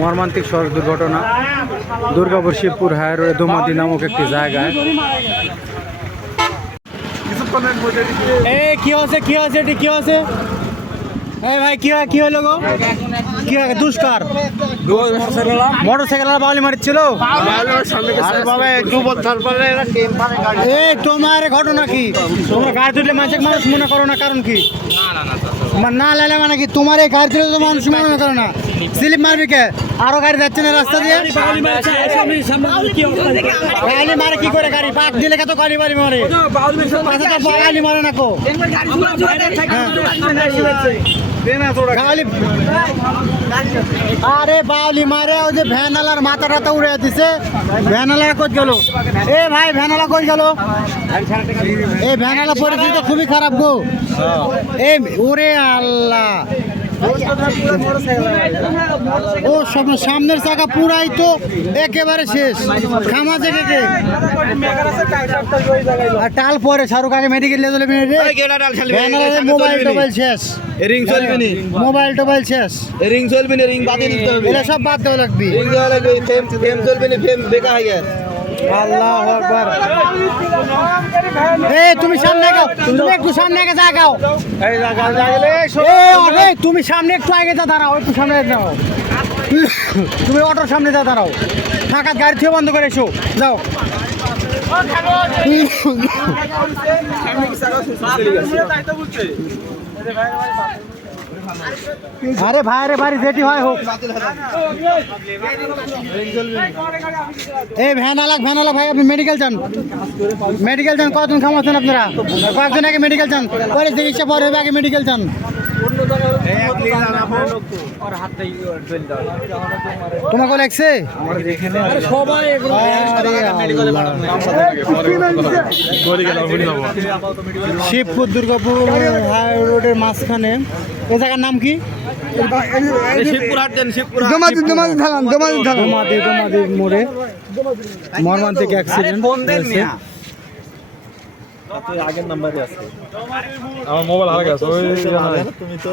মর্মান্তিক সড়ক দুর্ঘটনা দুর্গাপুর শিবপুর হাইরোডে দোমাদি নামক একটি জায়গায়। কি আছে কি আছে এটি কি আছে? এই ভাই কি হলো গো? কি দুষ্কার মোটরসাইকেল বাউলি মারছিল। এই তোমার ঘটনা কি? তোমরা গাড়ি তুললে মানুষ মনে করো না, কারণ কি? না লাইলে মানে কি তোমার এই গাড়ি তুলে তো মানুষ মনে করো না, স্লিপ মারবি কে? আরো গাড়ি যাচ্ছে না রাস্তা দিয়ে, গাড়ি মারে কি করে? গাড়ি পাক দিলে কত গাড়ি বাড়ি মারে, গাড়ি মারে না কো আরে বাউলি মারে। ওই যে ভ্যানালার মাথা টাথা উড়ে দিছে। ভ্যানালা কই গেল? এ ভাই ভ্যানালা কই গেল? এই ভ্যানালা পরিস্থিতি তো খুবই খারাপ গো। এই ওরে আল্লাহ, ও সামনের চাকা পুরাই তো একেবারে শেষ। খামা থেকে কে আর টাল পরে শাহরুখ আগে মেডিকেল নিয়ে চলে মোবাইল টোবাইল শেষ, রিং চলবে না, মোবাইল টোবাইল শেষ, রিং চলবে না, রিং বাতিল দিতে হবে, এটা সব বাদ দেওয়া লাগবে। রিং দেওয়া লাগবে, ফেম চলবে না, ফেম বেকার হয়ে গেছে। আল্লাহু আকবার। এই তুমি সামনে আগাও, তুমি একটু সামনে আগে যাও। এই আরে তুমি সামনে একটু আগে যা দাঁড়াও, একটু সামনে যাও। তুমি অটোর সামনে যা দাঁড়াও, ফাঁকা গাড়ি থেকে বন্ধ করে এসো, যাও। আরে ভাই রে ভাই, যেটি হয় হোক। এই ভ্যানালা ভাই, আপনি মেডিকেল যান, মেডিকেল যান। কতজন খামাচ্ছেন আপনারা? কয়েকজন আগে মেডিকেল যান, পরে চিকিৎসা পরে হবে, আগে মেডিকেল যান। তোমাকে লাগছে? শিবপুর দুর্গাপুর হাই রোডের মাঝখানে এই জায়গার নাম কি? দোমাদি মোড়ে মর্মান্তিক অ্যাক্সিডেন্ট হয়েছে। আগের নাম্বারে আছে আমার মোবাইল হারা গেছে। তুমি তো